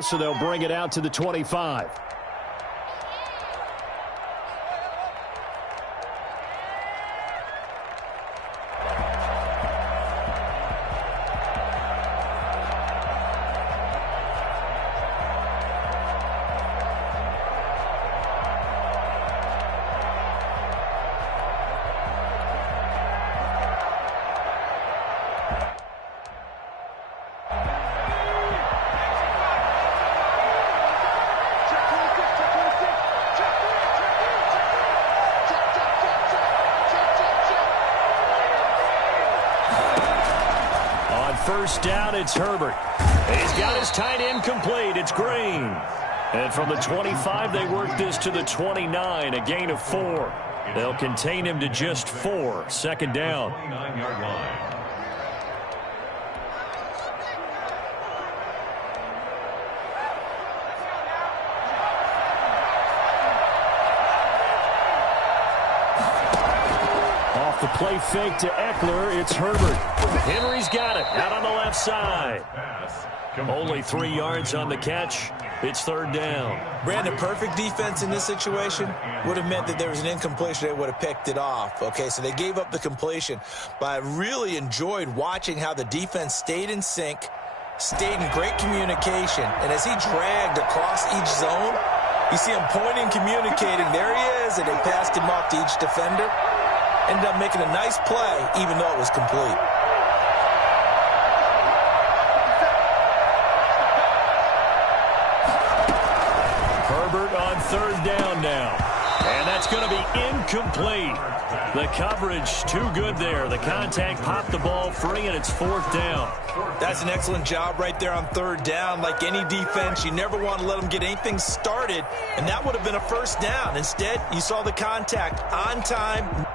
So they'll bring it out to the 25. First down, it's Herbert. He's got his tight end complete. It's Green. And from the 25, they work this to the 29, a gain of 4. They'll contain him to just 4. Second down. 29-yard line. The play fake to Eckler. It's Herbert. Henry's got it out on the left side. Only 3 yards on the catch. It's third down. Brandon, perfect defense in this situation would have meant that there was an incompletion. They would have picked it off. Okay, so they gave up the completion. But I really enjoyed watching how the defense stayed in sync, stayed in great communication. And as he dragged across each zone, you see him pointing, communicating. There he is, and they passed him off to each defender. Ended up making a nice play, even though it was complete. Herbert on third down now. And that's going to be incomplete. The coverage too good there. The contact popped the ball free, and it's fourth down. That's an excellent job right there on third down. Like any defense, you never want to let them get anything started, and that would have been a first down. Instead, you saw the contact on time.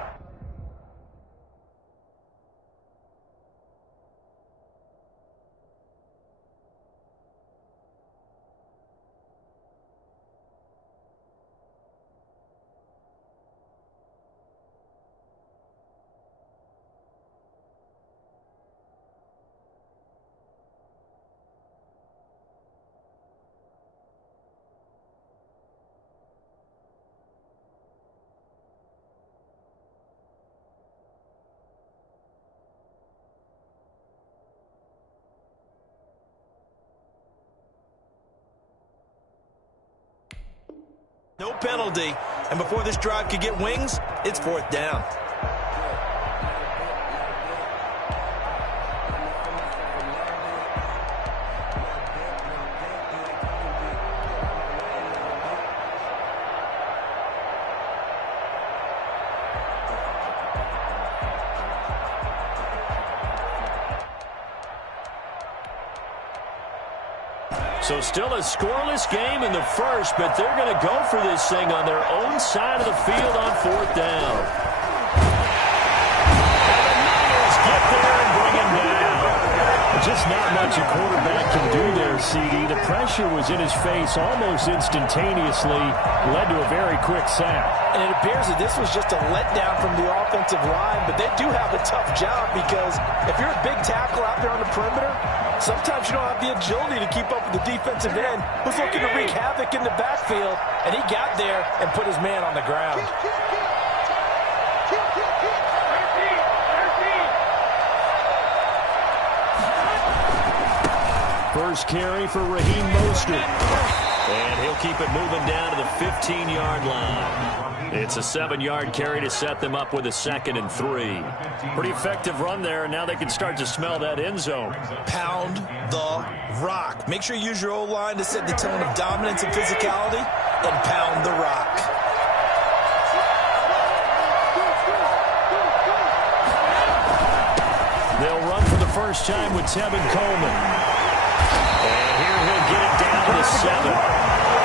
No penalty, and before this drive could get wings, it's fourth down. So still a scoreless game in the first, but they're going to go for this thing on their own side of the field on fourth down. And the Niners get there and bring him down. Just not much a quarterback can do there, CD. The pressure was in his face almost instantaneously, led to a very quick sack. And it appears that this was just a letdown from the offensive line, but they do have a tough job because if you're a big tackle out there on the perimeter, sometimes you don't have the agility to keep up with the defensive end who's looking to wreak havoc in the backfield, and he got there and put his man on the ground. First carry for Raheem Mostert. And he'll keep it moving down to the 15-yard line. It's a 7-yard carry to set them up with a 2nd and 3. Pretty effective run there, and now they can start to smell that end zone. Pound the rock. Make sure you use your O-line to set the tone of dominance and physicality, and pound the rock. They'll run for the first time with Tevin Coleman. And here he'll get it down to the 7.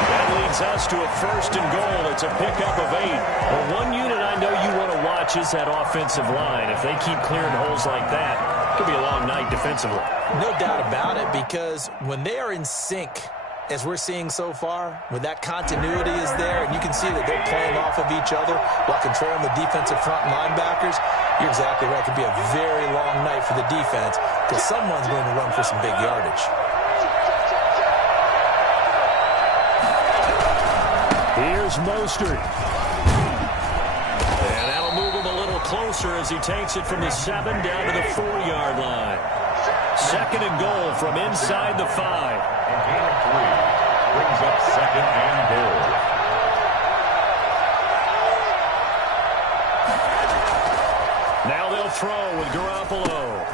That leads us to a 1st and goal. It's a pickup of 8. Well, one unit I know you want to watch is that offensive line. If they keep clearing holes like that, it could be a long night defensively. No doubt about it, because when they are in sync, as we're seeing so far, when that continuity is there, and you can see that they're playing off of each other while controlling the defensive front linebackers, you're exactly right. It could be a very long night for the defense because someone's going to run for some big yardage. Here's Mostert. And that'll move him a little closer as he takes it from the 7 down to the 4-yard line. Second and goal from inside the 5. And gain of 3 brings up second and goal. Now they'll throw with Garoppolo.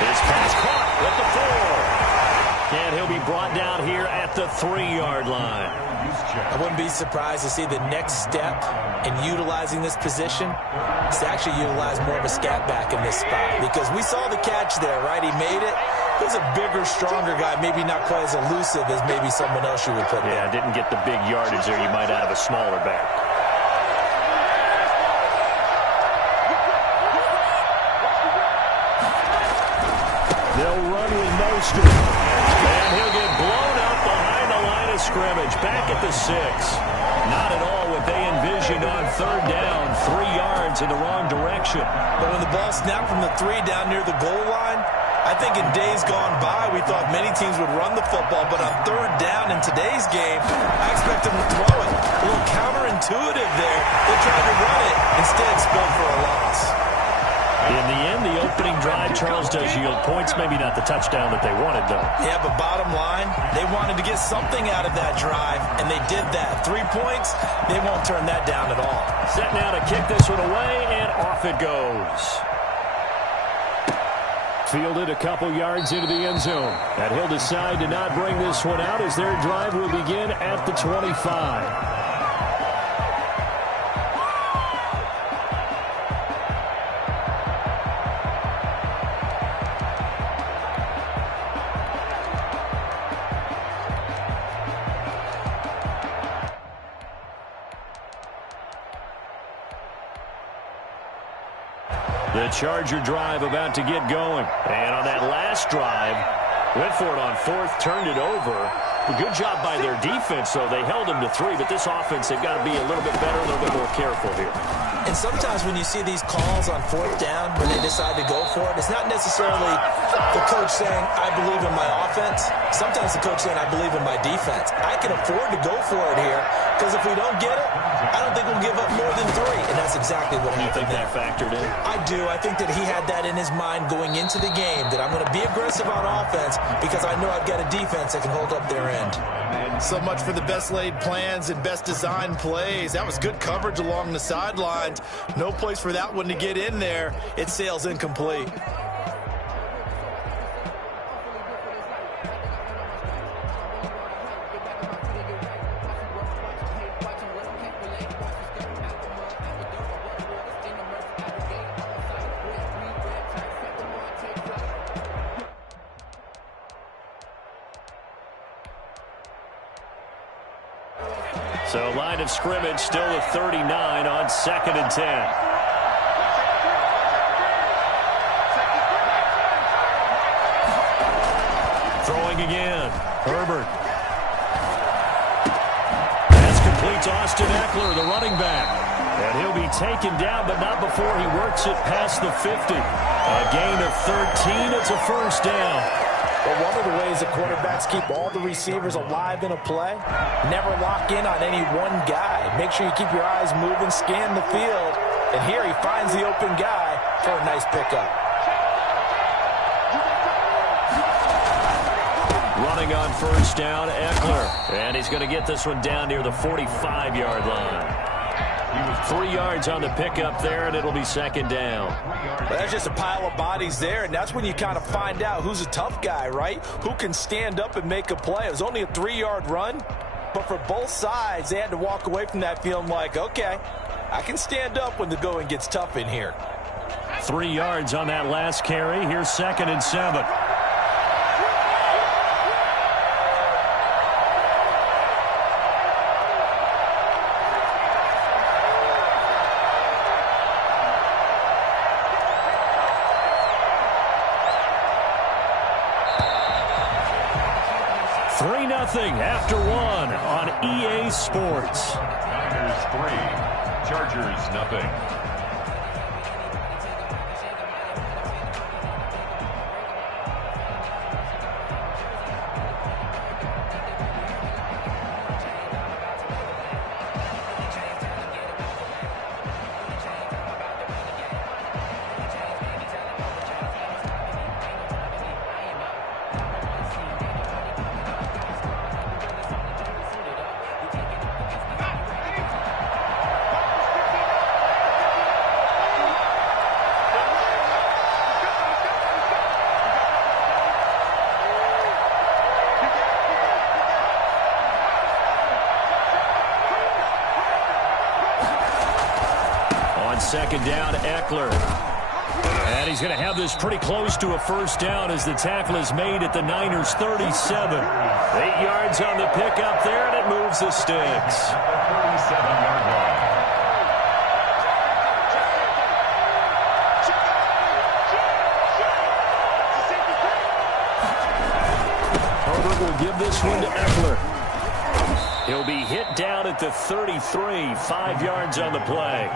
His pass caught at the 4. And he'll be brought down here at the 3-yard line. I wouldn't be surprised to see the next step in utilizing this position is to actually utilize more of a scat back in this spot. Because we saw the catch there, right? He made it. He was a bigger, stronger guy, maybe not quite as elusive as maybe someone else you would put in. Yeah, didn't get the big yardage there you might out of a smaller back. They'll run with Mostert. And he'll get blown up behind the line of scrimmage. Back at the 6. Not at all what they envisioned on 3rd down. 3 yards in the wrong direction. But when the ball snapped from the 3 down near the goal line, I think in days gone by, we thought many teams would run the football. But on 3rd down in today's game, I expect them to throw it. A little counterintuitive there. They tried to run it. Instead, spilled for a loss. In the end, the opening drive, Charles, does yield points. Maybe not the touchdown that they wanted, though. Yeah, but bottom line, they wanted to get something out of that drive, and they did that. 3 points, they won't turn that down at all. Set now to kick this one away, and off it goes. Fielded a couple yards into the end zone. And he'll decide to not bring this one out as their drive will begin at the 25. The Charger drive about to get going. And on that last drive, went for it on 4th, turned it over. A good job by their defense, though. They held them to 3, but this offense, they've got to be a little bit better, a little bit more careful here. And sometimes when you see these calls on 4th down, when they decide to go for it, it's not necessarily the coach saying, I believe in my offense. Sometimes the coach saying, I believe in my defense. I can afford to go for it here, because if we don't get it, I don't think we'll give up more than 3. And that's exactly what happened. You think that factored in? I do. I think that he had that in his mind going into the game, that I'm going to be aggressive on offense because I know I've got a defense that can hold up their end. So much for the best laid plans and best designed plays. That was good coverage along the sidelines. No place for that one to get in there. It sails incomplete. So line of scrimmage still at 39 on 2nd and 10. Throwing again. Herbert. That's complete to Austin Eckler, the running back. And he'll be taken down, but not before he works it past the 50. A gain of 13. It's a 1st down. But one of the ways that quarterbacks keep all the receivers alive in a play, never lock in on any one guy. Make sure you keep your eyes moving, scan the field. And here he finds the open guy for a nice pickup. Running on 1st down, Eckler. And he's going to get this one down near the 45-yard line. 3 yards on the pickup there, and it'll be 2nd down. Well, that's just a pile of bodies there, and that's when you kind of find out who's a tough guy, right? Who can stand up and make a play. It was only a 3-yard run, but for both sides, they had to walk away from that feeling like, okay, I can stand up when the going gets tough in here. 3 yards on that last carry. Here's 2nd and 7. After 1 on EA Sports. Niners 3, Chargers nothing. on second down, Eckler. And he's going to have this pretty close to a first down as the tackle is made at the Niners' 37. 8 yards on the pickup there, and it moves the sticks. 37-yard line. Herbert will give this one to Eckler. He'll be hit down at the 33, 5 yards on the play.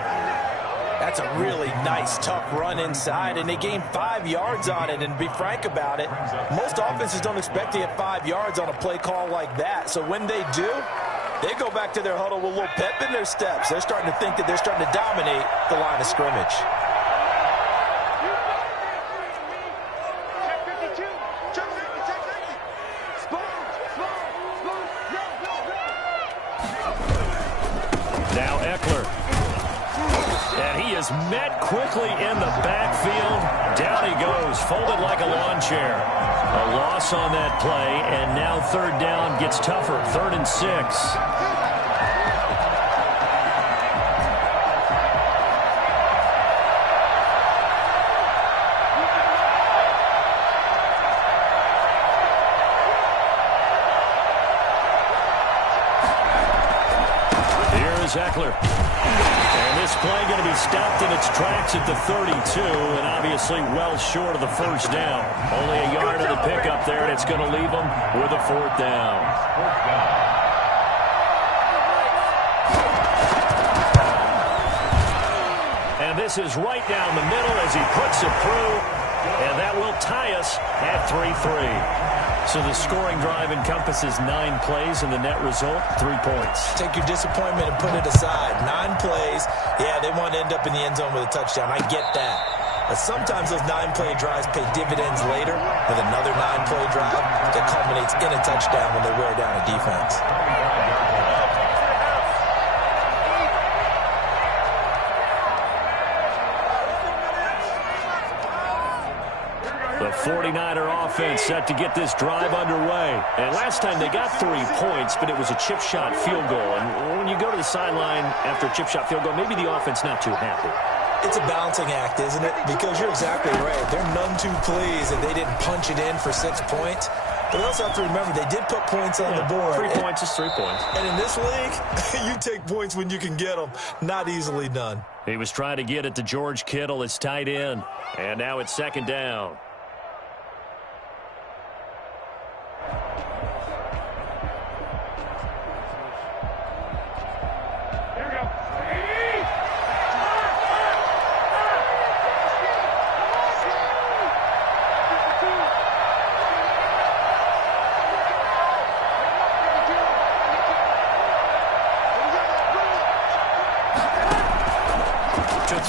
That's a really nice, tough run inside, and they gained 5 yards on it. And to be frank about it, most offenses don't expect to get 5 yards on a play call like that. So when they do, they go back to their huddle with a little pep in their steps. They're starting to think that they're starting to dominate the line of scrimmage. Now Eckler. And he is met quickly in the backfield. Down he goes, folded like a lawn chair. A loss on that play, and now third down gets tougher. 3rd and 6. Eckler. And this play going to be stopped in its tracks at the 32, and obviously well short of the first down. Only a yard of the pickup there, and it's going to leave them with a 4th down. And this is right down the middle as he puts it through, and that will tie us at 3-3. So the scoring drive encompasses 9 plays, and the net result, 3 points. Take your disappointment and put it aside. 9 plays. Yeah, they want to end up in the end zone with a touchdown. I get that. But sometimes those 9-play drives pay dividends later with another 9-play drive that culminates in a touchdown when they wear down a defense. The 49er offense set to get this drive underway. And last time they got 3 points, but it was a chip shot field goal. And when you go to the sideline after a chip shot field goal, maybe the offense not too happy. It's a balancing act, isn't it? Because you're exactly right. They're none too pleased that they didn't punch it in for 6 points. But we also have to remember they did put points on the board. 3 points is 3 points. And in this league, you take points when you can get them. Not easily done. He was trying to get it to George Kittle, his tight end. And now it's 2nd down.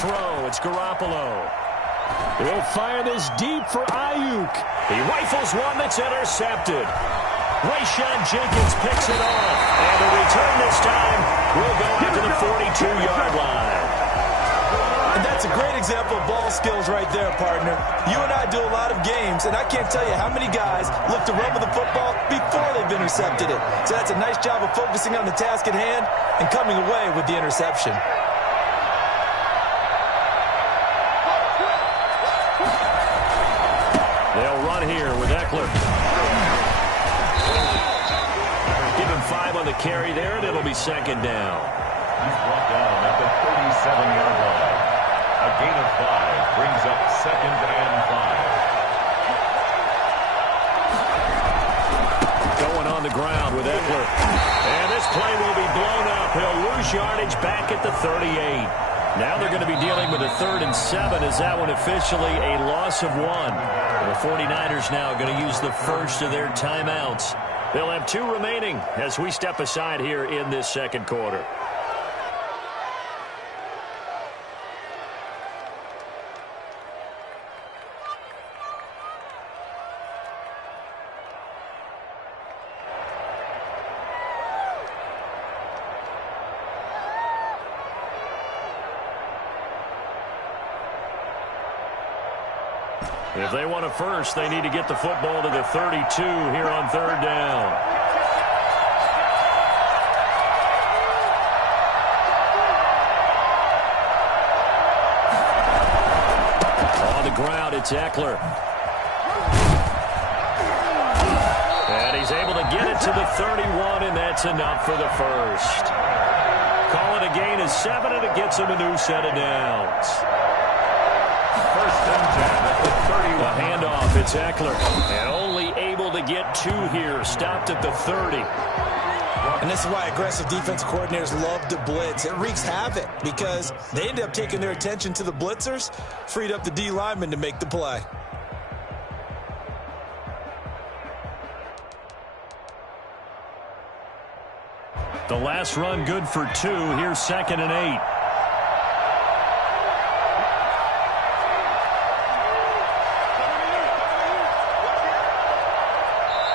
Throw. It's Garoppolo. He'll fire this deep for Ayuk. He rifles one that's intercepted. Rayshawn Jenkins picks it off. And the return this time will go out to the 42-yard line. And that's a great example of ball skills right there, partner. You and I do a lot of games, and I can't tell you how many guys look to run with the football before they've intercepted it. So that's a nice job of focusing on the task at hand and coming away with the interception. They'll run here with Eckler. Give him 5 on the carry there, and it'll be 2nd down. He's brought down at the 37-yard line. A gain of 5 brings up 2nd and 5. Going on the ground with Eckler. And this play will be blown up. He'll lose yardage back at the 38. Now they're going to be dealing with a 3rd and 7 as that one officially a loss of 1. The 49ers now going to use the first of their timeouts. They'll have 2 remaining as we step aside here in this 2nd quarter. If they want a first, they need to get the football to the 32 here on 3rd down. ground, it's Eckler. And he's able to get it to the 31, and that's enough for the first. Call it a gain of 7, and it gets him a new set of downs. First and 10 at the 31. The handoff, it's Eckler. And only able to get 2 here. Stopped at the 30. And this is why aggressive defense coordinators love to blitz. It wreaks havoc because they end up taking their attention to the blitzers, freed up the D lineman to make the play. The last run good for 2. Here's 2nd and 8.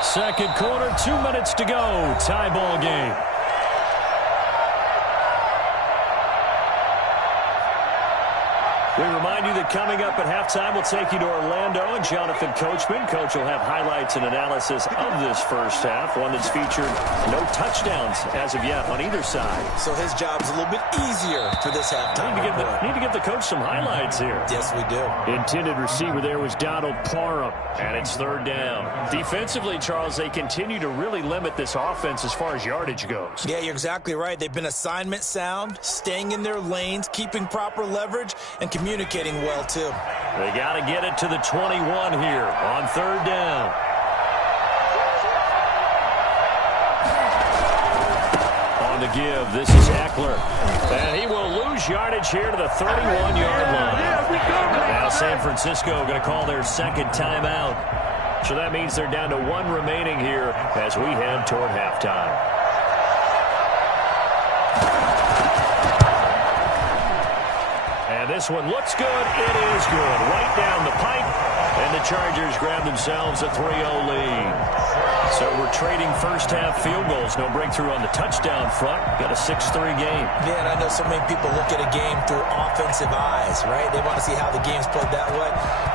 Second quarter, 2 minutes to go. Tie ball game. We remind you that coming up at halftime, we'll take you to Orlando and Jonathan Coachman. Coach will have highlights and analysis of this first half, one that's featured no touchdowns as of yet on either side. So his job's a little bit easier for this halftime. Need to give the coach some highlights here. Yes, we do. Intended receiver there was Donald Parham, and it's 3rd down. Defensively, Charles, they continue to really limit this offense as far as yardage goes. Yeah, you're exactly right. They've been assignment sound, staying in their lanes, keeping proper leverage, and communicating well, too. They got to get it to the 21 here on 3rd down. On the give, this is Eckler. And he will lose yardage here to the 31-yard line. Now San Francisco going to call their 2nd timeout. So that means they're down to 1 remaining here as we head toward halftime. And this one looks good. It is good. Right down the pipe. And the Chargers grab themselves a 3-0 lead. So we're trading first half field goals. No breakthrough on the touchdown front. Got a 6-3 game. Yeah, and I know so many people look at a game through offensive eyes, right? They want to see how the game's played that way.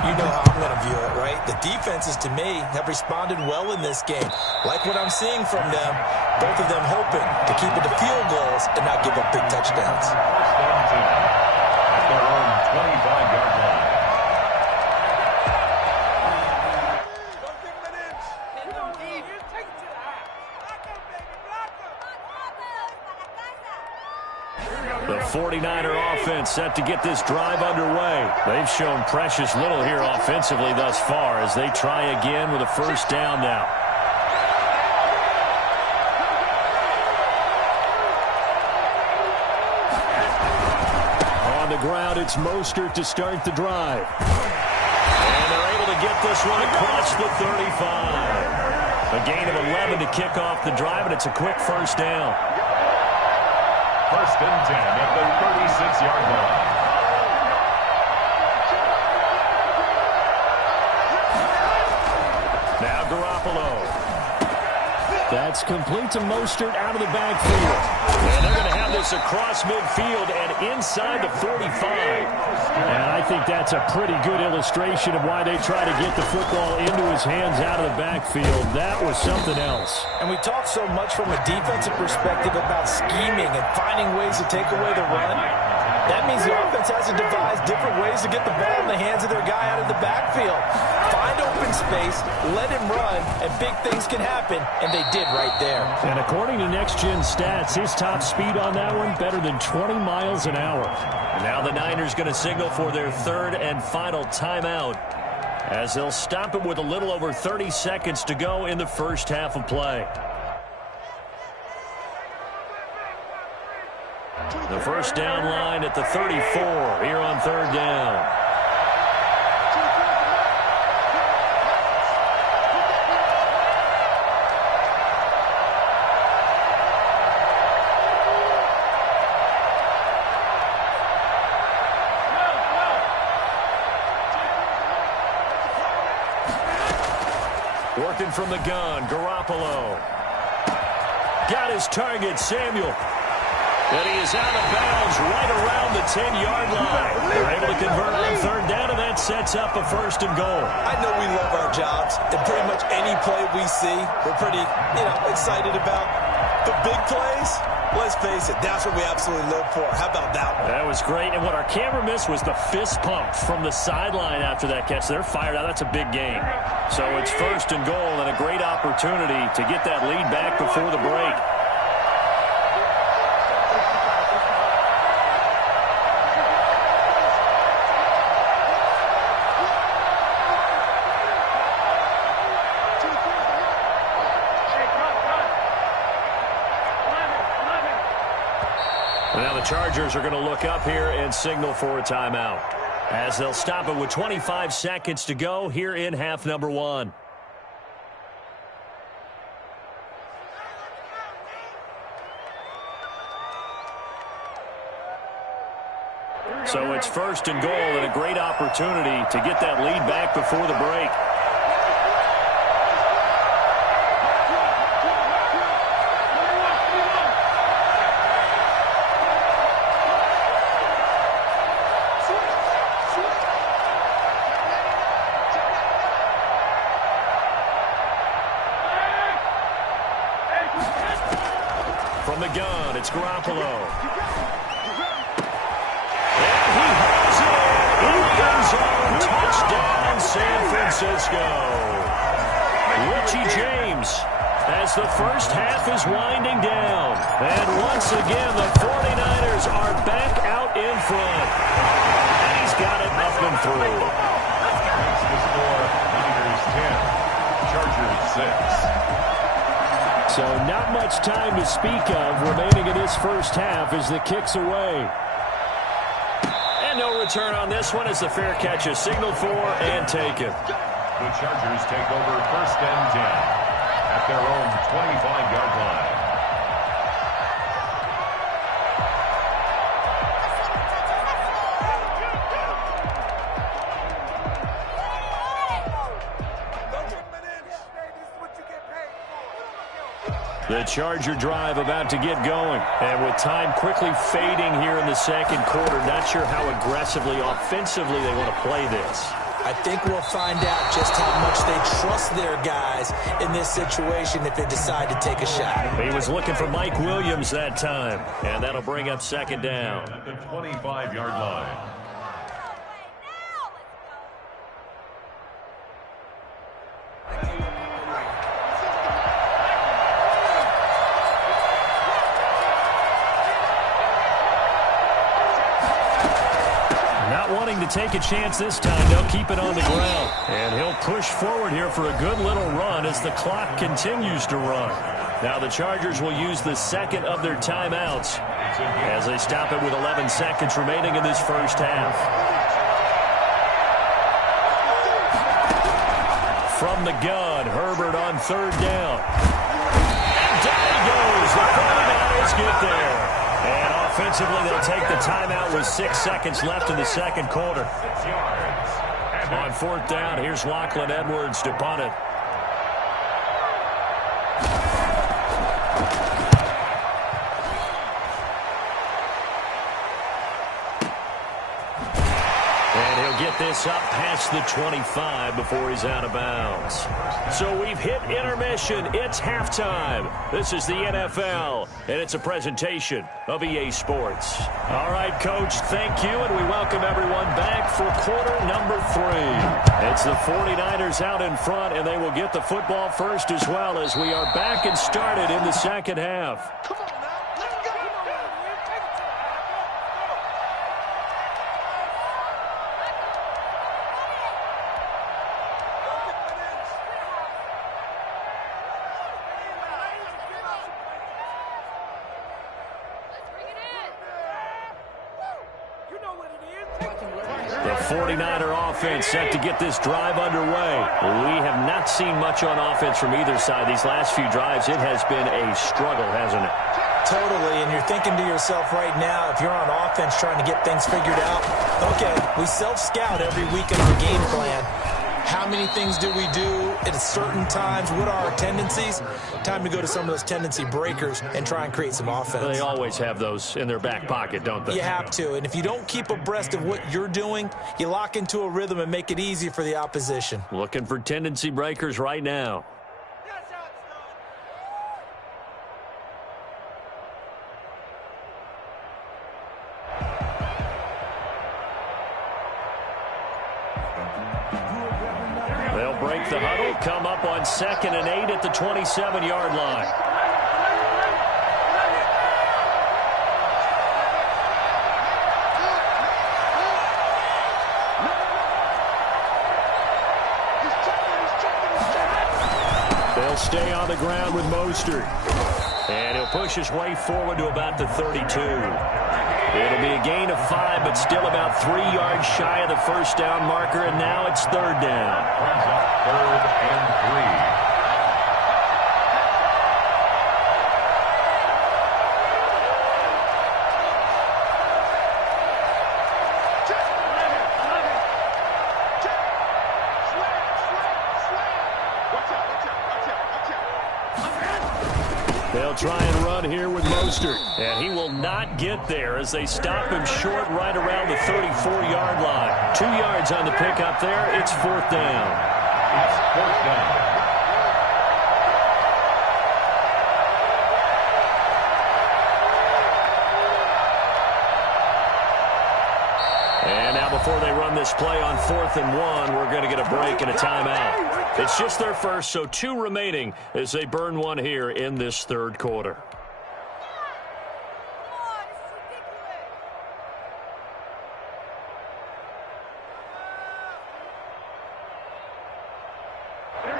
You know how I'm going to view it, right? The defenses, to me, have responded well in this game. Like what I'm seeing from them, both of them hoping to keep it to field goals and not give up big touchdowns. First and 10 at their own 25-yard line. The 49er offense set to get this drive underway. They've shown precious little here offensively thus far as they try again with a 1st down now. On the ground, it's Mostert to start the drive. And they're able to get this one across the 35. A gain of 11 to kick off the drive, and it's a quick 1st down. First and 10 at the 36-yard line. Now Garoppolo. That's complete to Mostert out of the backfield. And they're going to have this across midfield and inside the 45. And I think that's a pretty good illustration of why they try to get the football into his hands out of the backfield. That was something else. And we talk so much from a defensive perspective about scheming and finding ways to take away the run. That means the offense has to devise different ways to get the ball in the hands of their guy out of the backfield. Find open space, let him run, and big things can happen, and they did right there. And according to Next Gen Stats, his top speed on that one, better than 20 miles an hour. And now the Niners going to signal for their 3rd and final timeout as they'll stop it with a little over 30 seconds to go in the first half of play. The 1st down line at the 34 here on 3rd down. Working from the gun, Garoppolo. Got his target, Samuel. And he is out of bounds right around the 10-yard line. They're able to convert on third down, and that sets up a first and goal. I know we love our jobs, and pretty much any play we see, we're pretty, excited about. The big plays, let's face it, that's what we absolutely live for. How about that one? That was great, and what our camera missed was the fist pump from the sideline after that catch. They're fired out. That's a big game. So it's first and goal, and a great opportunity to get that lead back before the break. Now the Chargers are going to look up here and signal for a timeout, as they'll stop it with 25 seconds to go here in half number one. So it's first and goal, and a great opportunity to get that lead back before the break. From the gun, it's Garoppolo. And he has it in the end zone. Touchdown, San Francisco. Richie James, as the first half is winding down. And once again, the 49ers are back out in front. And he's got it up and through. That's the score. Niners 10, Chargers 6. So not much time to speak of remaining in this first half as the kick's away. And no return on this one as the fair catch is signaled for and taken. The Chargers take over first and 10 at their own 25-yard line. The Charger drive about to get going. And with time quickly fading here in the second quarter, not sure how aggressively, offensively they want to play this. I think we'll find out just how much they trust their guys in this situation if they decide to take a shot. He was looking for Mike Williams that time. And that'll bring up second down. At the 25-yard line. Wanting to take a chance this time, they'll keep it on the ground. And he'll push forward here for a good little run as the clock continues to run. Now the Chargers will use the second of their timeouts as they stop it with 11 seconds remaining in this first half. From the gun, Herbert on third down. And down he goes. The 49ers get there. And offensively, they'll take the timeout with 6 seconds left in the second quarter. 6 yards. And on fourth down, here's Lachlan Edwards to punt it. Get this up past the 25 before he's out of bounds. So we've hit intermission. It's halftime. This is the NFL, and it's a presentation of EA Sports. All right, Coach, thank you, and we welcome everyone back for quarter number 3. It's the 49ers out in front, and they will get the football first as well as we are back and started in the second half. The 49er offense set to get this drive underway. We have not seen much on offense from either side. These last few drives, it has been a struggle, hasn't it? Totally, and you're thinking to yourself right now, if you're on offense trying to get things figured out, okay, we self-scout every week in our game plan. How many things do we do at certain times? What are our tendencies? Time to go to some of those tendency breakers and try and create some offense. They always have those in their back pocket, don't they? You have to. And if you don't keep abreast of what you're doing, you lock into a rhythm and make it easy for the opposition. Looking for tendency breakers right now. They'll break the huddle, come up on 2nd and 8 at the 27-yard line. They'll stay on the ground with Mostert. And he'll push his way forward to about the 32. It'll be a gain of 5, but still about 3 yards shy of the first down marker, and now it's 3rd down. Brings up 3rd and 3. They'll try and run here with Mostert. And he will not get there as they stop him short right around the 34-yard line. 2 yards on the pickup there. It's 4th down. It's 4th down. And now before they run this play on 4th and 1, we're going to get a break and a timeout. It's just their first, so 2 remaining as they burn one here in this 3rd quarter.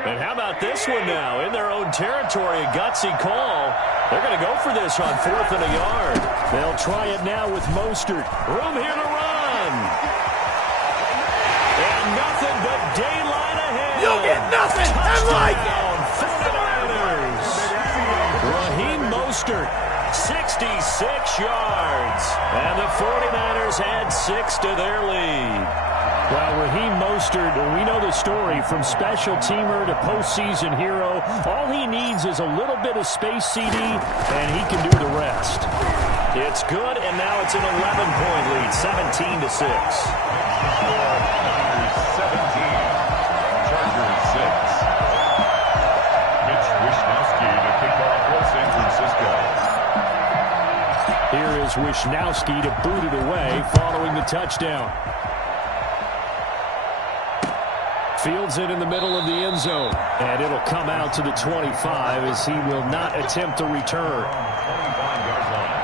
And how about this one now? In their own territory, a gutsy call. They're going to go for this on 4th and a yard. They'll try it now with Mostert. Room here to run. And nothing but daylight ahead. You'll get nothing. And like it. 49ers. Raheem Mostert, 66 yards. And the 49ers add 6 to their lead. Well, Raheem Mostert, we know the story, from special teamer to postseason hero. All he needs is a little bit of space, CD, and he can do the rest. It's good, and now it's an 11-point lead, 17 to 6. 17. Chargers 6. Mitch Wishnowsky to kick off for San Francisco. Here is Wishnowsky to boot it away following the touchdown. Fields it in the middle of the end zone. And it'll come out to the 25 as he will not attempt to return. 25-yard line.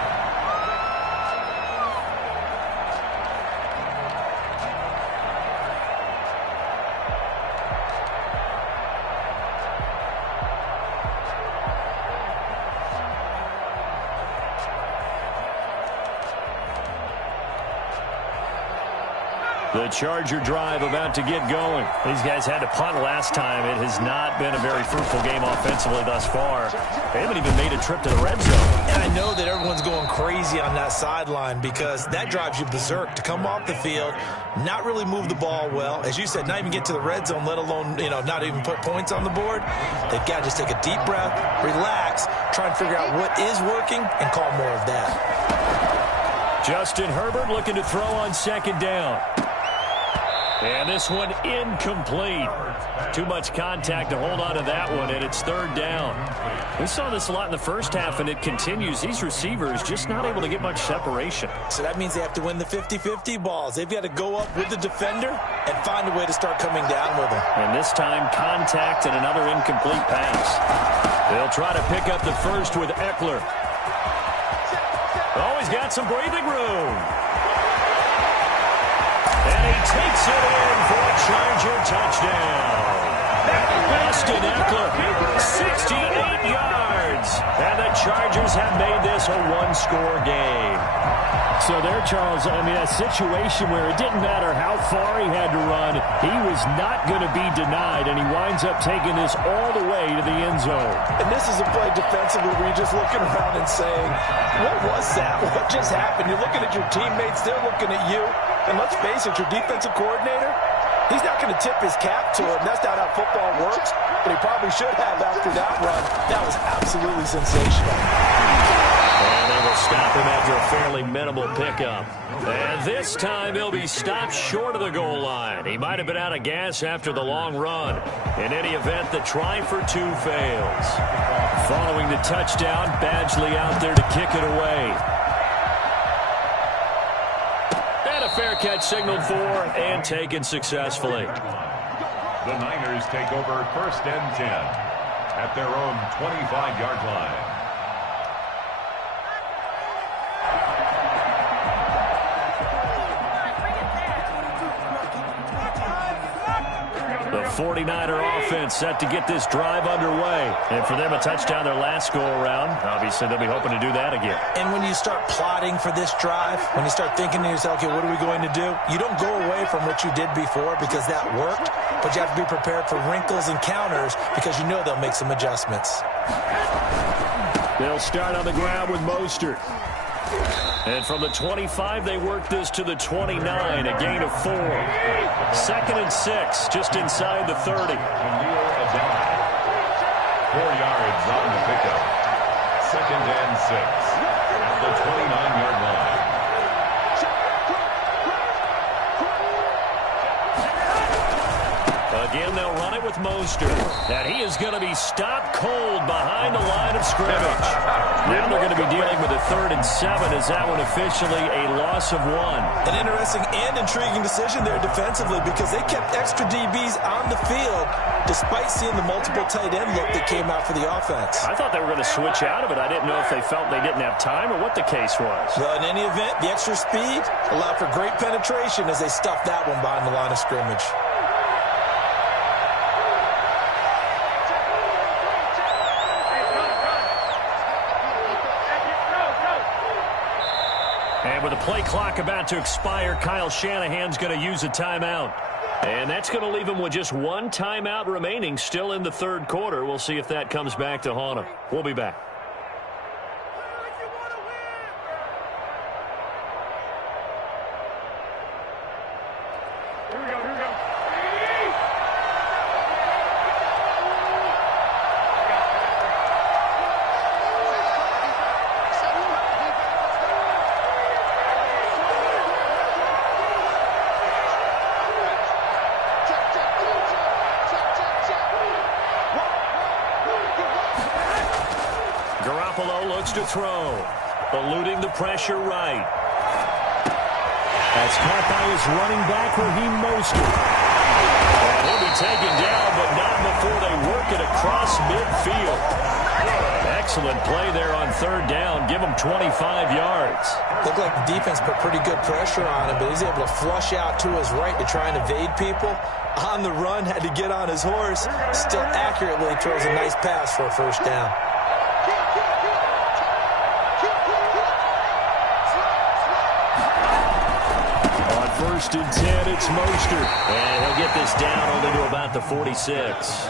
The Charger drive about to get going. These guys had to punt last time. It has not been a very fruitful game offensively thus far. They haven't even made a trip to the red zone. And I know that everyone's going crazy on that sideline because that drives you berserk to come off the field, not really move the ball well. As you said, not even get to the red zone, let alone, not even put points on the board. They've got to just take a deep breath, relax, try and figure out what is working and call more of that. Justin Herbert looking to throw on 2nd down. And this one incomplete. Too much contact to hold on to that one, and it's 3rd down. We saw this a lot in the first half, and it continues. These receivers just not able to get much separation. So that means they have to win the 50-50 balls. They've got to go up with the defender and find a way to start coming down with them. And this time, contact and another incomplete pass. They'll try to pick up the first with Eckler. Oh, he's got some breathing room. And he takes it in for a Charger touchdown. Austin Eckler, 68 yards. And the Chargers have made this a one-score game. So there, Charles, a situation where it didn't matter how far he had to run, he was not going to be denied, and he winds up taking this all the way to the end zone. And this is a play defensively where you're just looking around and saying, what was that? What just happened? You're looking at your teammates, they're looking at you. And let's face it, your defensive coordinator, He's not going to tip his cap to him. That's not how football works, but he probably should have after that run. That was absolutely sensational. And they will stop him after a fairly minimal pickup. And this time he'll be stopped short of the goal line. He might have been out of gas after the long run. In any event, the try for two fails. Following the touchdown, Badgley out there to kick it away. And a fair catch signaled for and taken successfully. The Niners take over 1st and 10 at their own 25-yard line. The 49er offense set to get this drive underway. And for them, a touchdown their last go-around. Obviously, they'll be hoping to do that again. And when you start plotting for this drive, when you start thinking to yourself, okay, what are we going to do? You don't go away from what you did before because that worked, but you have to be prepared for wrinkles and counters because you know they'll make some adjustments. They'll start on the ground with Mostert. And from the 25, they work this to the 29, a gain of 4. 2nd and 6, just inside the 30. 4 yards on the pickup. 2nd and 6 at the 29-yard line. Again, they'll run it with Mostert. And he is going to be stopped cold behind the line of scrimmage. Now they're going to be dealing with a 3rd and 7 as that one officially a loss of 1. An interesting and intriguing decision there defensively because they kept extra DBs on the field despite seeing the multiple tight end look that came out for the offense. I thought they were going to switch out of it. I didn't know if they felt they didn't have time or what the case was. Well, in any event, the extra speed allowed for great penetration as they stuffed that one behind the line of scrimmage. And with the play clock about to expire, Kyle Shanahan's going to use a timeout. And that's going to leave him with just one timeout remaining still in the 3rd quarter. We'll see if that comes back to haunt him. We'll be back. To throw, eluding the pressure right. That's caught by his running back, Raheem Mostert. And he'll be taken down, but not before they work it across midfield. Excellent play there on 3rd down. Give him 25 yards. Looked like the defense put pretty good pressure on him, but he's able to flush out to his right to try and evade people. On the run, had to get on his horse. Still accurately throws a nice pass for a 1st down. First and 10, it's Mostert. And he'll get this down only to about the 46.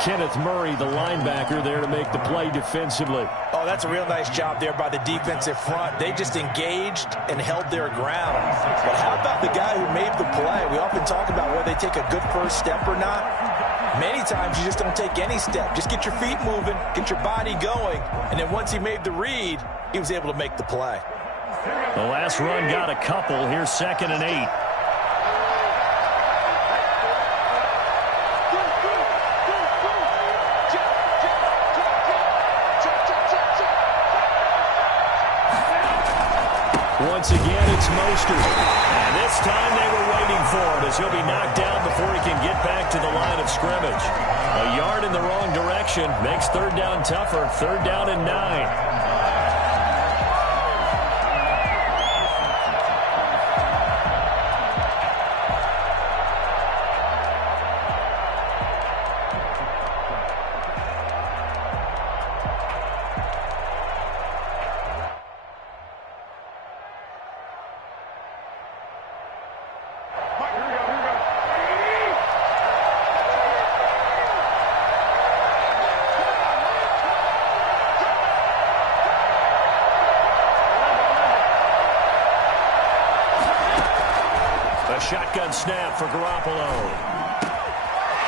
Kenneth Murray, the linebacker, there to make the play defensively. Oh, that's a real nice job there by the defensive front. They just engaged and held their ground. But how about the guy who made the play? We often talk about whether they take a good first step or not. Many times you just don't take any step. Just get your feet moving, get your body going, and then once he made the read, he was able to make the play. The last run got a couple. Here's 2nd and 8. Once again, it's Mostert. And this time they were waiting for him as he'll be knocked down before he can get back to the line of scrimmage. A yard in the wrong direction makes 3rd down tougher. 3rd down and 9. A shotgun snap for Garoppolo.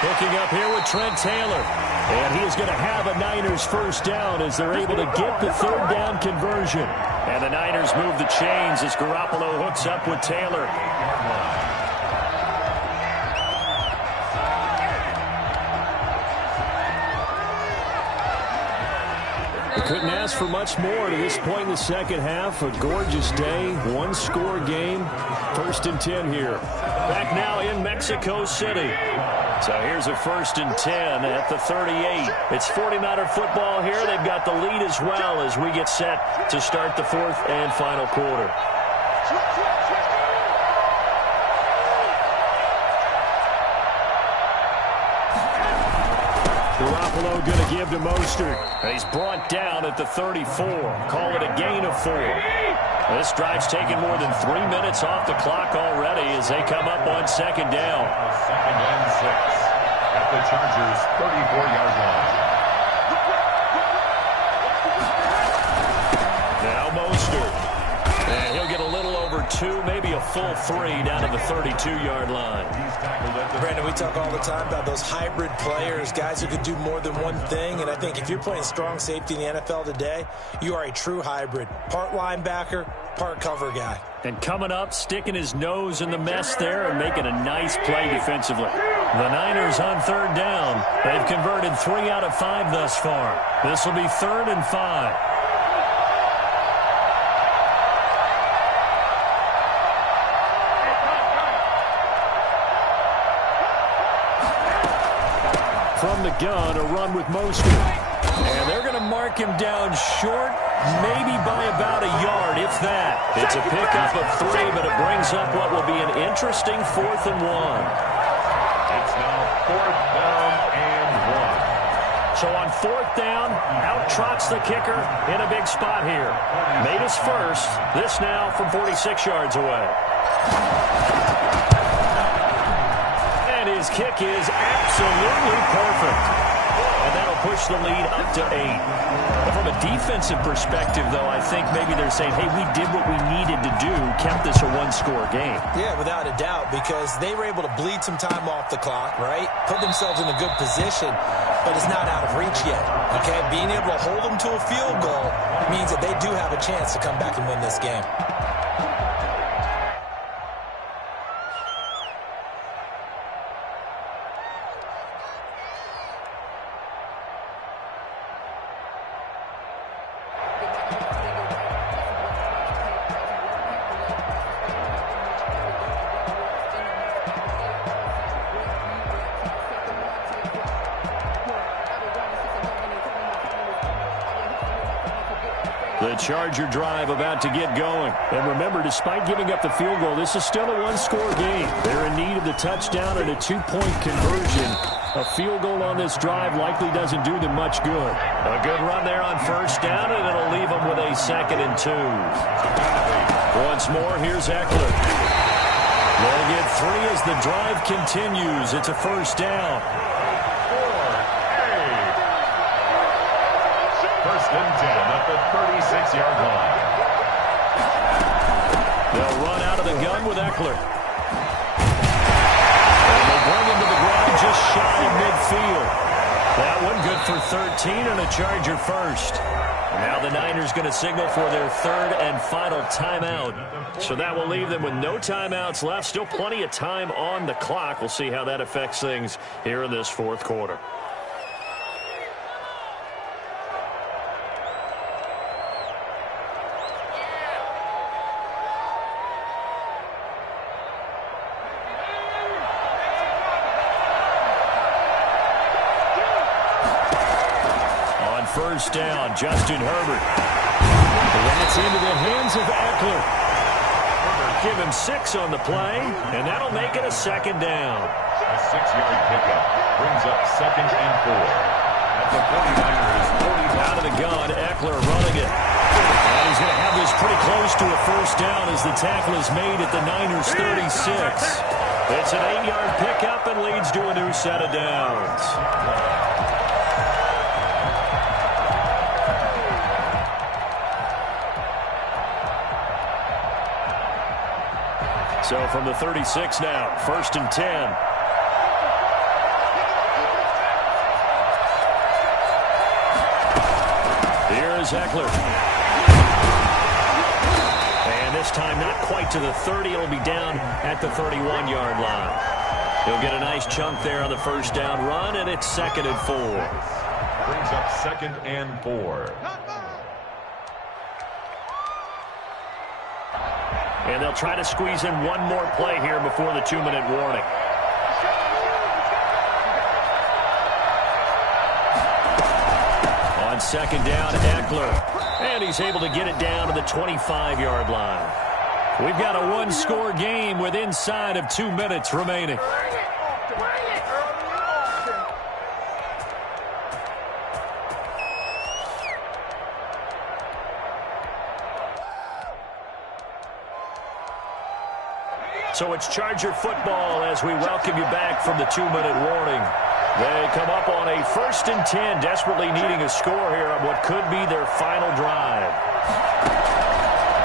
Picking up here with Trent Taylor. And he is going to have a Niners first down as they're able to get the third down conversion. And the Niners move the chains as Garoppolo hooks up with Taylor. They couldn't ask for much more to this point in the second half. A gorgeous day, one-score game. 1st and 10 here. Back now in Mexico City. So here's a 1st and 10 at the 38. It's 49er football here. They've got the lead as well as we get set to start the 4th and final quarter. Garoppolo going to give to Mostert. He's brought down at the 34. Call it a gain of 4. This drive's taken more than 3 minutes off the clock already as they come up on 2nd down. 2nd and 6 at the Chargers' 34-yard line. Now Mostert. And he'll get a little over 2, maybe a full 3 down to the 32-yard line. Brandon, we talk all the time about those hybrid players, guys who could do more than one thing. And I think if you're playing strong safety in the NFL today, you are a true hybrid. Part linebacker, part cover guy. And coming up, sticking his nose in the mess there and making a nice play defensively. The Niners on 3rd down. They've converted 3 out of 5 thus far. This will be 3rd and 5. From the gun, a run with Mostert. And they're going to mark him down short, maybe by about a yard, if that. It's a pickup of 3, but it brings up what will be an interesting 4th and 1. It's now 4th down and 1. So on 4th down, out trots the kicker in a big spot here. Made his first. This now from 46 yards away. And his kick is absolutely perfect. And that'll push the lead up to 8. But from a defensive perspective, though, I think maybe they're saying, hey, we did what we needed to do, kept this a one-score game. Yeah, without a doubt, because they were able to bleed some time off the clock, right? Put themselves in a good position, but it's not out of reach yet, okay? Being able to hold them to a field goal means that they do have a chance to come back and win this game. The Charger drive about to get going. And remember, despite giving up the field goal, this is still a one-score game. They're in need of the touchdown and a 2-point conversion. A field goal on this drive likely doesn't do them much good. A good run there on 1st down, and it'll leave them with a 2nd and 2. Once more, here's Eckler. They'll get 3 as the drive continues. It's a 1st down. 1st and 10 at the 36-yard line. They'll run out of the gun with Eckler. And they bring him to the ground just shy of midfield. That one good for 13 and a Charger first. Now the Niners going to signal for their 3rd and final timeout. So that will leave them with no timeouts left. Still plenty of time on the clock. We'll see how that affects things here in this 4th quarter. First down, Justin Herbert. That's into the hands of Eckler. Give him 6 on the play, and that'll make it a 2nd down. A 6-yard pickup brings up 2nd and 4. At the 49ers, 40 out of the gun, Eckler running it. And he's going to have this pretty close to a 1st down as the tackle is made at the Niners 36. It's an 8-yard pickup and leads to a new set of downs. So from the 36 now, 1st and 10. Here is Ekeler. And this time not quite to the 30. It'll be down at the 31-yard line. He'll get a nice chunk there on the first down run, and it's 2nd and 4. Brings up 2nd and 4. And they'll try to squeeze in one more play here before the 2-minute warning. On 2nd down, Ekeler. And he's able to get it down to the 25-yard line. We've got a one-score game with inside of 2 minutes remaining. So it's Charger football as we welcome you back from the 2-minute warning. They come up on a 1st and 10, desperately needing a score here on what could be their final drive.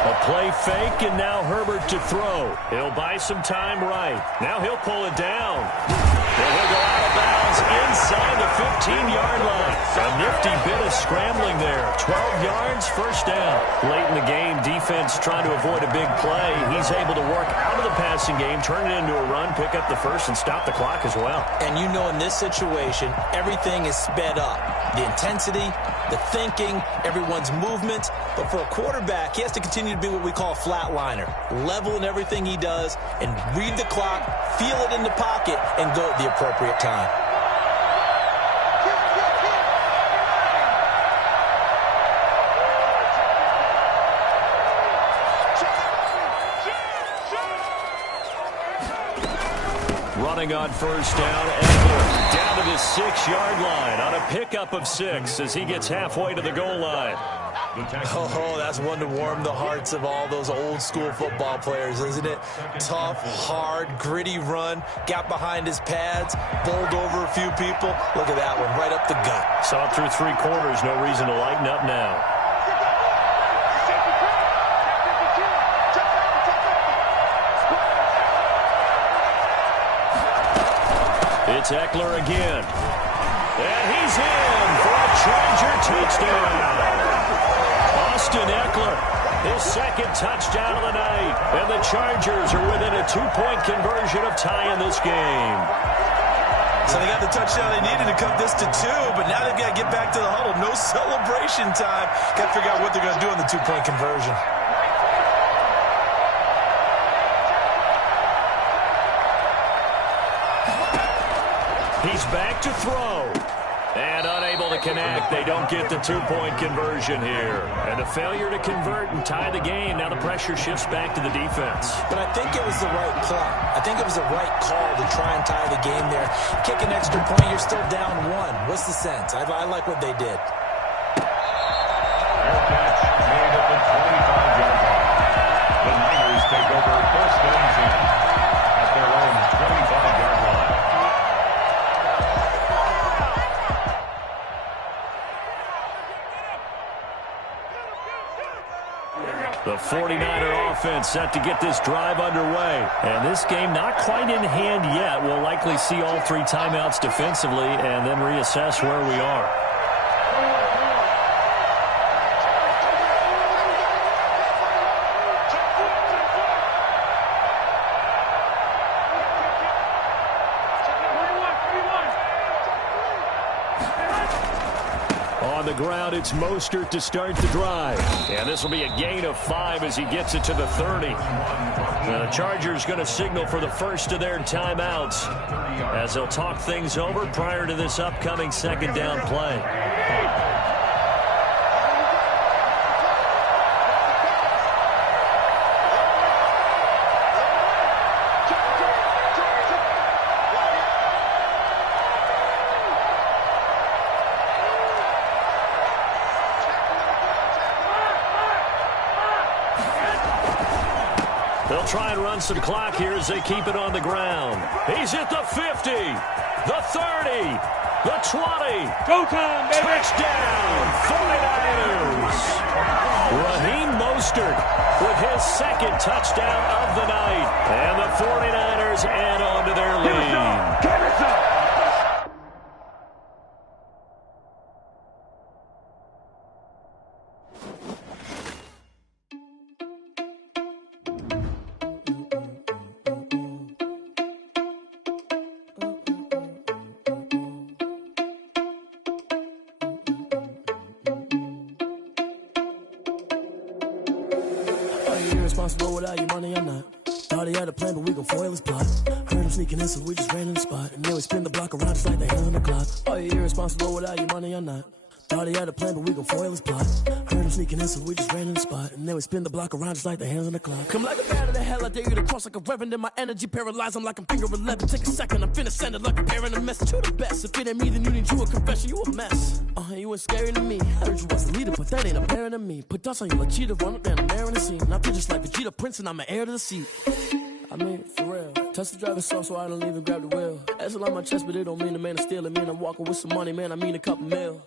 A play fake, and now Herbert to throw. He'll buy some time right. Now he'll pull it down. And he'll go out of bounds inside the 15-yard line. A nifty bit of scrambling there. 12 yards, 1st down. Late in the game, defense trying to avoid a big play. He's able to work out of the passing game, turn it into a run, pick up the first, and stop the clock as well. And you know in this situation, everything is sped up. The intensity, the thinking, everyone's movement. But for a quarterback, he has to continue to be what we call a flatliner. Level in everything he does and read the clock, feel it in the pocket, and go at the appropriate time. Running on 1st down, Ekeler down to the 6-yard line on a pickup of 6 as he gets halfway to the goal line. Oh, that's one to warm the hearts of all those old-school football players, isn't it? Tough, hard, gritty run, got behind his pads, bowled over a few people. Look at that one, right up the gut. Saw it through 3 quarters, no reason to lighten up now. It's Ekeler again. And he's in for a Charger touchdown. Austin Ekeler, his 2nd touchdown of the night. And the Chargers are within a 2-point conversion of tying this game. So they got the touchdown they needed to cut this to 2, but now they've got to get back to the huddle. No celebration time. Got to figure out what they're going to do on the 2-point conversion. He's back to throw. And unable to connect. They don't get the 2-point conversion here. And a failure to convert and tie the game. Now the pressure shifts back to the defense. But I think it was the right play. I think it was the right call to try and tie the game there. Kick an extra point, you're still down 1. What's the sense? I like what they did. Fair catch made at the 25-yard line. The Niners take over 1st and 10 at their own 25-yard line. The 49er offense set to get this drive underway. And this game not quite in hand yet. We'll likely see all 3 timeouts defensively and then reassess where we are. On the ground, it's Mostert to start the drive. And this will be a gain of 5 as he gets it to the 30. The Chargers going to signal for the first of their timeouts as they'll talk things over prior to this upcoming 2nd down play. They'll try and run some clock here as they keep it on the ground. He's at the 50, the 30, The 20. Go time, baby. Touchdown, 49ers. Raheem Mostert with his second touchdown of the night. And the 49ers add on to their lead. Give it some. Irresponsible without your money or not. Thought he had a plan, but we gon' foil his plot. Heard him sneaking in, so we just ran in the spot. And then we spin the block around just like the hell on the clock. Are you irresponsible without your money or not? Thought he had a plan, but we gon' foil his plot. Heard him sneaking in, so we just ran in the spot. And then we spin the block around just like the hands on the clock. Come like a bat of the hell, I dare you to cross like a reverend. And my energy paralyzed, I'm like I'm finger 11. Take a second, I'm finna send it like a parent a message. You the best, if it ain't me, then you need you a confession. You a mess, you ain't scary to me. Heard you was the leader, but that ain't apparent to me. Put dust on you like cheetah, run up down the air in the scene. Now I'm just like Vegeta Prince, and I'm an heir to the seat. I mean, for real. Touch the driver's soft so I don't even grab the wheel. That's on my chest, but it don't mean the man is stealing. Man, I'm walking with some money, man, I mean a couple mil.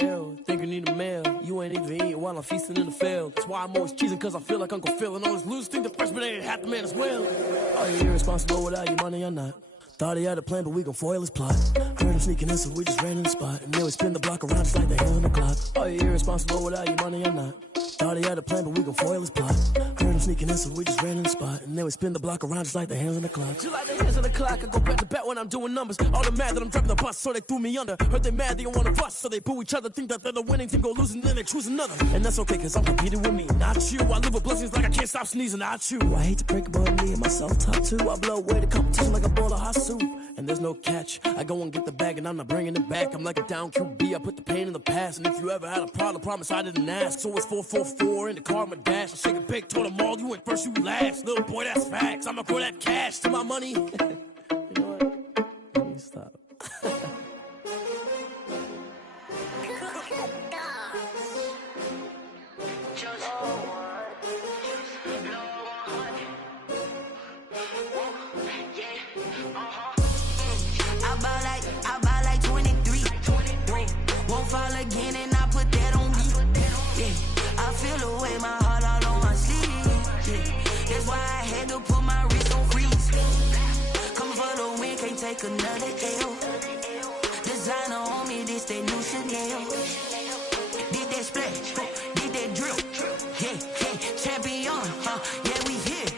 Ew, think you need a meal. You ain't even eating while I'm feasting in the field. That's why I'm always cheesing, cause I feel like Uncle Phil. And all his losers think the freshman ain't half the man as well. Are you irresponsible without your money or not? Thought he had a plan, but we gon' foil his plot. Heard him sneaking in, so we just ran in the spot. And then we spin the block around just like the hell on the clock. Are you irresponsible without your money or not? Thought he had a plan, but we gon' foil his plot. Heard him sneaking in, so we just ran in the spot. And then we spin the block around just like the hands on the clock. Just like the hands on the clock, I go back to back when I'm doing numbers. All the mad that I'm driving the bus, so they threw me under. Heard they mad, they don't wanna fuss, so they boo each other. Think that they're the winning team, go losing, then they choose another. And that's okay, cause I'm competing with me, not you. I live with blessings like I can't stop sneezing, not you. I hate to break about me and my self-talk too. I blow away the competition like a bowl of hot soup. And there's no catch, I go and get the bag and I'm not bringing it back. I'm like a down QB, I put the pain in the past. And if you ever had a problem, promise I didn't ask. So it's 444 in the car, my dash. I shake a big, told them all, you went first, you last. Little boy, that's facts, I'ma throw that cash to my money. You know what? Let me stop. Fall again and I put that on me. Yeah, I feel the way, my heart all on my sleeve. Yeah, that's why I had to put my wrist on freeze. Coming for the win, can't take another L. Designer on me, this that new Chanel. Did that splash, did that drill. Yeah, champion, yeah, we here.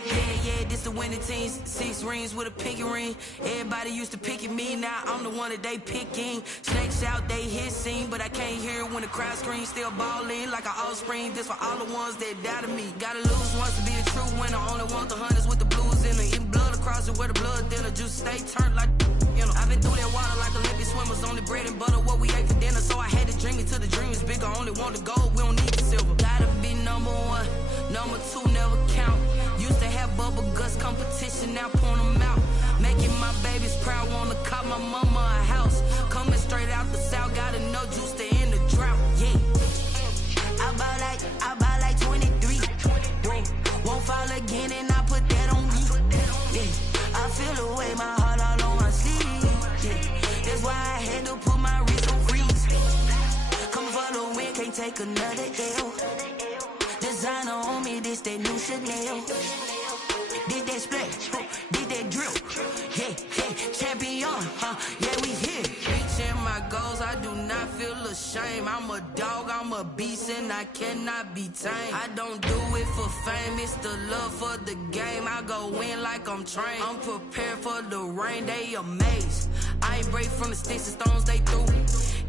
Yeah, this the winning team. 6 rings with a pinky ring. Everybody used to pick at me, now I'm the one that they picking. Snakes out, they hissing, but I can't hear it when the crowd screams. Still balling like an offspring. This for all the ones that doubted me. Gotta lose once to be a true winner. Only want the hunters with the blues in it. Eating blood across it where the blood dinner. Juice stay turned like, you know. I've been through that water like Olympic swimmers. Only bread and butter, what we ate for dinner. So I had to dream it till the dream is bigger. Only want the gold, we don't need the silver. Gotta be number 1, number 2 never count. Used to have bubble guts competition, now point them out. Making my babies proud, wanna call my mama a house. Coming straight out the south, gotta know juice to end the drought. Yeah, I buy like 23. Won't fall again and I put that on me. Yeah, I feel the way, my heart all on my sleeve. Yeah, that's why I had to put my wrist on freeze. Coming for the win, can't take another L. Designer on me, this that new Chanel. Did that splash, did that drill. Yeah, champion, yeah, we here. Reaching my goals, I do not feel ashamed. I'm a dog, I'm a beast, and I cannot be tamed. I don't do it for fame, it's the love for the game. I go in like I'm trained. I'm prepared for the rain, they amazed. I ain't break from the sticks and stones they threw.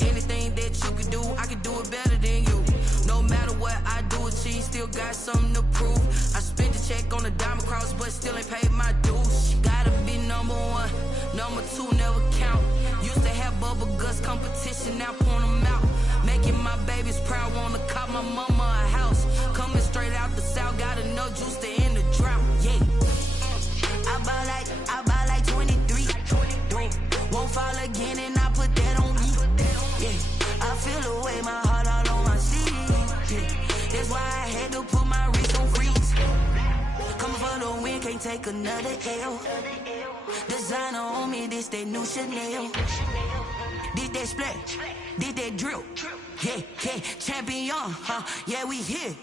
Anything that you can do, I can do it better than you. No matter what I do, achieve, still got something to prove. I spent the check on the diamond cross, but still ain't paid my dues. Gotta be number 1, number 2 never count. Used to have bubble guts competition, now point them out. Making my babies proud, wanna call my mama a house. Coming straight out the south, gotta know juice to end the drought. Yeah, I buy like 23. Won't fall again and I put that on me. Yeah, I feel the way, my heart all on my sleeve. Yeah, that's why I had to put my wrist on freeze. Coming for the win, can't take another L. Designer on me, this that new Chanel. Did that split, did that drill. Yeah, yeah, champion, huh? Yeah, we here.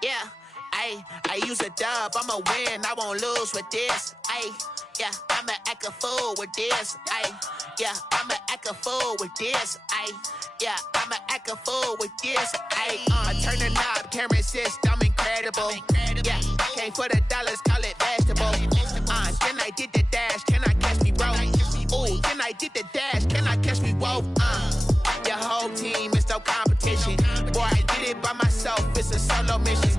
Yeah, I use a dub, I'ma win, I won't lose with this. Yeah, I'ma act a fool with this. Yeah, I'ma act a fool with this. Yeah, I'ma act a fool with this. Turn the knob, can't resist, I'm incredible. Yeah, came for the dollars, call it vegetable. Then I did the dash, can I catch me, bro? Ooh, then I did the dash, can I catch me, whoa? Your whole team is no competition. Boy, I did it by myself, it's a solo mission.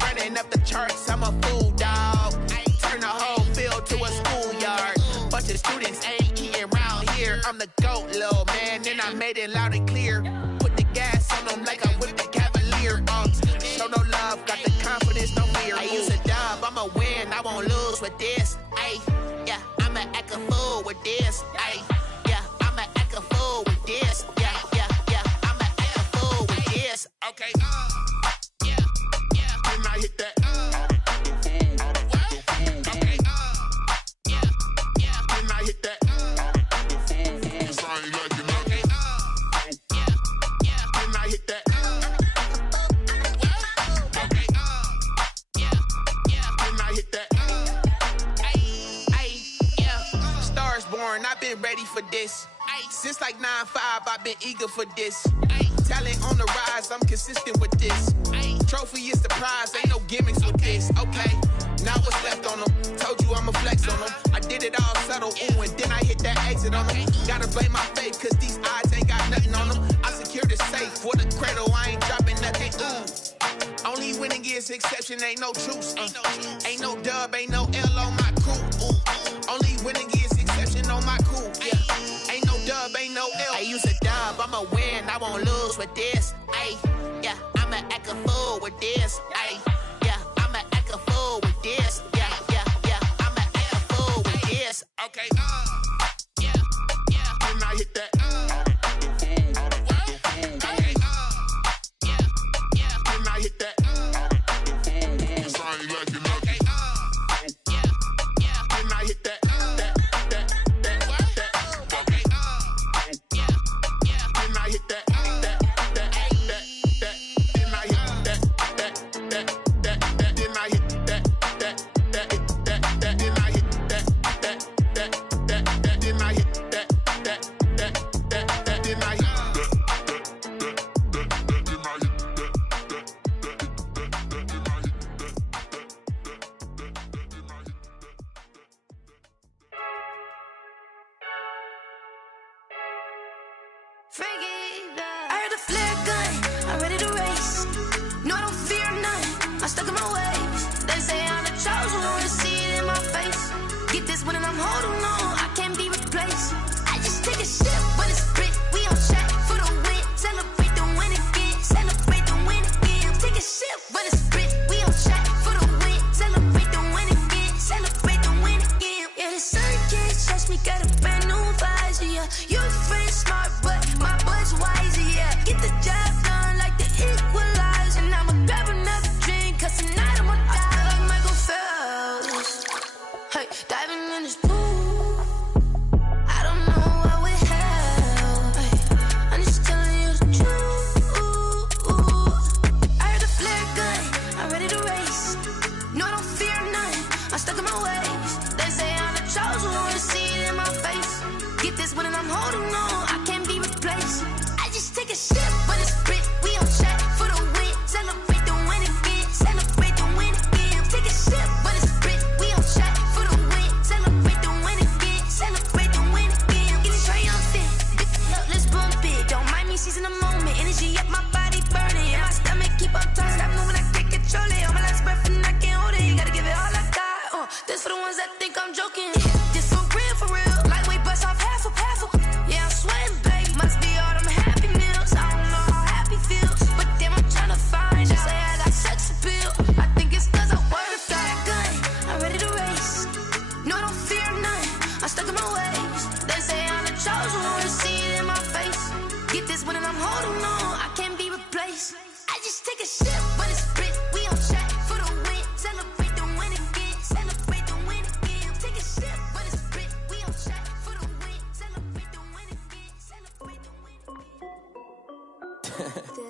Running up the charts, I'm a fool, dog. Turn the whole field to a schoolyard. Bunch of students ain't eating around here. I'm the GOAT, little man, and I made it loud and clear. Put the gas on them like I'm with the Cavalier. Show no love, got the confidence, no fear. I use a dub, I'ma win, I won't lose with this. Yeah, I'ma act a fool with this. Yeah, I'ma act a fool with this. Yeah, I'ma act a fool with this. Okay, yeah, then I hit that. Okay, yeah, then I hit that. Cause I ain't like it, okay, yeah, then I hit that. Okay, yeah, then I hit that. Yeah, Stars born, I've been ready for this. Since like 9-5, I've been eager for this. Talent on the rise, I'm consistent with this. Trophy is the prize, ain't no gimmicks with this. Okay, now what's left on them? Told you I'ma flex on them. I did it all subtle, ooh, and then I hit that exit on them. Gotta blame my faith, cause these odds ain't got nothing on them. I secure the safe for the cradle, I ain't dropping nothing, ooh. Only winning is exception, ain't no truce. Ain't no dub, ain't no L on my crew. Only winning is exception on my crew. Yeah, ain't no dub, ain't no L. I use a dub, I'ma win, I won't lose with this. Yeah, I'ma act a fool with this. Yeah, I'ma act a fool with this. Yeah, I'ma act a fool with this. Okay, yeah, then I hit that. Okay, yeah, then I hit that. Cause I ain't like it, okay, yeah, then I hit that. Okay, yeah, then I hit that. I heard a flare gun, I'm ready to race. No, I don't fear none, I'm stuck in my ways. They say I'm the chosen one, to see it in my face. Get this one and I'm holding on, I can't be replaced. I just take a sip when it's split, we on track for the win. Celebrate the win again, celebrate the win again. Take a sip when it's split, we on track for the win. Celebrate the win again, celebrate the win again. Yeah, the sun can't touch me, got a brand new visor, yeah. You're a friend smart, but my bud's wiser, yeah. Get the job done like the equalizer. And I'ma grab another drink, cause tonight I'ma die like Michael Phelps. Hey, diving in this pool, I don't know what we have. Hey, I'm just telling you the truth. I heard a flare gun, I'm ready to race. No, I don't fear none, I'm stuck in my ways. They say I'm the chosen one, to see it in my face. Get this one and I'm holding get this one and I'm holding on. I can't be replaced. I just take a sip, but it's split. We on track for the win. Celebrate the win again. Celebrate the win again. Take a sip, but it's split. We on track for the win. Celebrate the win again. Celebrate the win again.